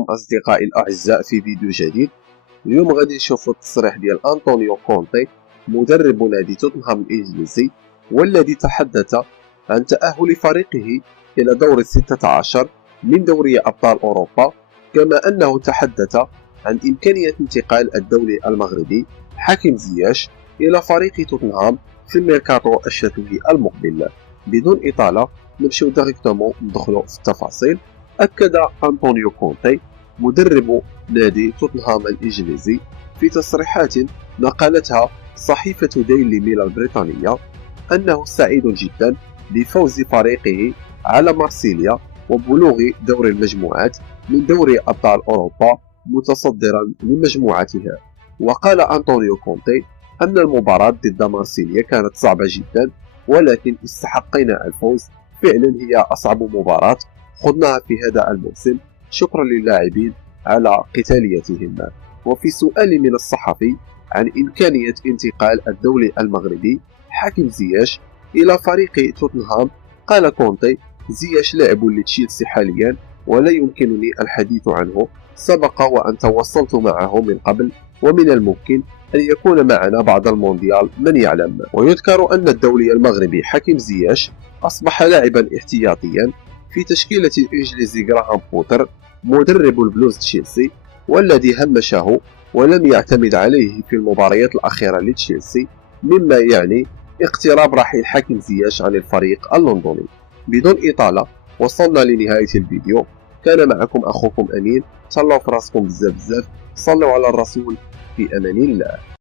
أصدقائي الأعزاء في فيديو جديد. اليوم غادي نشوفوا التصريح ديال أنطونيو كونتي مدرب نادي توتنهام الإنجليزي، والذي تحدث عن تأهل فريقه إلى دور 16 من دوري أبطال أوروبا، كما أنه تحدث عن إمكانية انتقال الدولي المغربي حكيم زياش إلى فريق توتنهام في الميركاتو الشتوي المقبل. بدون إطالة نمشيو ديريكتومون ندخلوا في التفاصيل. أكد أنطونيو كونتي مدرب نادي توتنهام الإنجليزي في تصريحات نقلتها صحيفة ديلي ميل البريطانية أنه سعيد جدا بفوز فريقه على مارسيليا وبلوغ دور المجموعات من دوري أبطال أوروبا متصدرا لمجموعتها. وقال أنطونيو كونتي أن المباراة ضد مارسيليا كانت صعبة جدا، ولكن استحقينا الفوز. فعلا هي أصعب مباراة خضناها في هذا الموسم، شكرا للاعبين على قتاليتهم. وفي سؤال من الصحفي عن إمكانية انتقال الدولي المغربي حكيم زياش إلى فريق توتنهام، قال كونتي: زياش لاعب لتشيلسي حاليا ولا يمكنني الحديث عنه، سبق وأن تواصلت معه من قبل، ومن الممكن أن يكون معنا بعد المونديال من يعلم. ويذكر أن الدولي المغربي حكيم زياش أصبح لاعبا احتياطيا في تشكيلة الإنجليزي غراهام بوتر مدرب البلوز تشيلسي، والذي همشه ولم يعتمد عليه في المباريات الأخيرة لتشيلسي، مما يعني اقتراب رحيل حكيم زياش عن الفريق اللندني. بدون إطالة وصلنا لنهاية الفيديو. كان معكم أخوكم أمين. تهلاو في راسكم بزاف، صلوا على الرسول، في أمان الله.